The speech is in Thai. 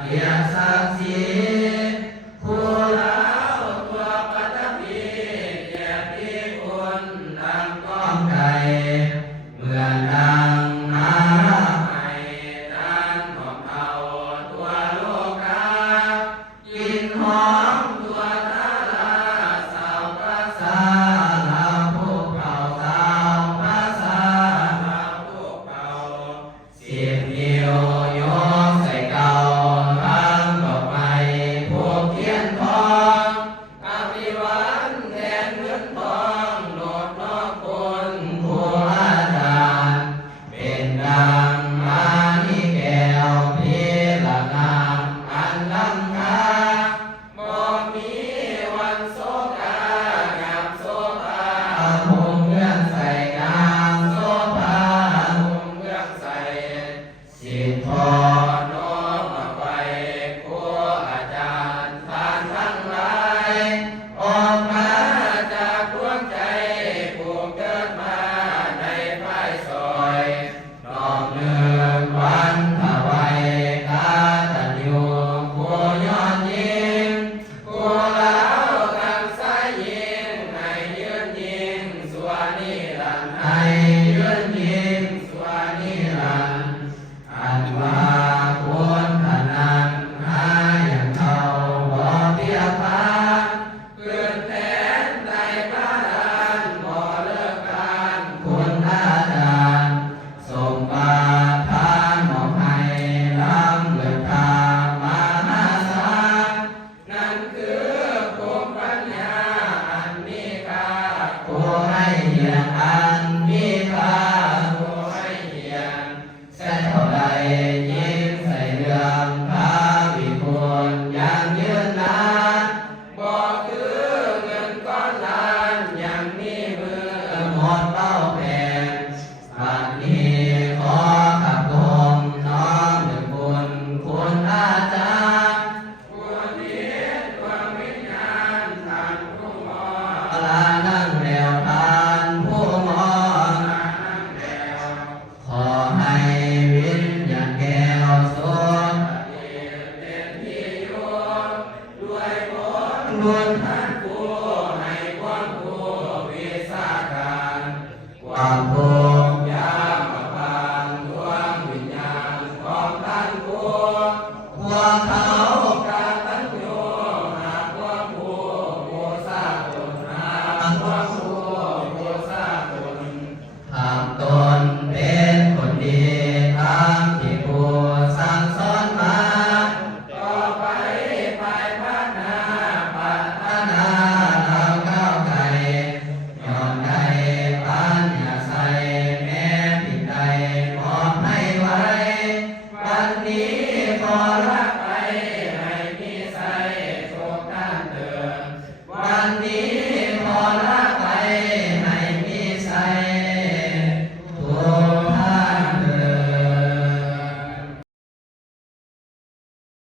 เกียรติศักดิ์ศรีผู้แล้วตัวปัตตภีเกียรติคุณดังก้องไก่เหมือนดังนาไม้ด้านของเขาตัวโลกากินหอมตัวตาลาสาวภาษาลาวผู้เผ่าสาวภาษาลาวผู้เผ่าสิบนิ้วยกใส่เก่าทั้งดอกไม้ผูกเทียนทองอภิวันแทนเงินทองโลดล้อคนผู้อาจารย์เป็นดังมานิแก้วพิละนามอันล้ำค่าบ่มีวันโศกางามโศภาหงเงื่อนใส่งามโศภาหงเงื่อนใส่สิทธอน้อมไปครูอาจารย์ท่านทั้งหลายออกมาจากดวงใจผู้เกิดมาในภายซอยน้อมเนืองวันถวายกตัญญูผู้ยอดยิ่งผู้แล้วกำสายยิ่งให้ยืนยิ่งสวานิรันดร์ให้ยืนยิ่งสวานิรันดร์อันว่าควรขนันหาอย่างเขาบ่เพียงพานเกิดแทนในพระดานบ่เลิกการคุณอาจารย์ทรงบาทานมอบให้ล้ำเลิศทางมหาศาลนั่นคือภูมิปัญญาอันมีค่าผู้ให้เหียงอันมีค่าผู้ให้เหียงแสนเท่าใดยิ่งใส่เรื่องพระวิบูลย์อย่างยืนนานบ่คือเงินก้อนล้านยังมีมือหมดเป้าแผ่นบัดนี้ขอขับกลมน้อมนึกบุญคุณอาจารย์ผู้นี้ดวงวิญญาณท่านผู้มอลานั่งแล้วทานผู้มอลานั่งแล้วขอให้วิญญาณแก้วสุดเป็นที่อยู่ด้วยผลบุญท่านผู้ให้ความผู้วิสาการความภูมิยามพานดวงวิญญาณของท่านผู้พวกเขา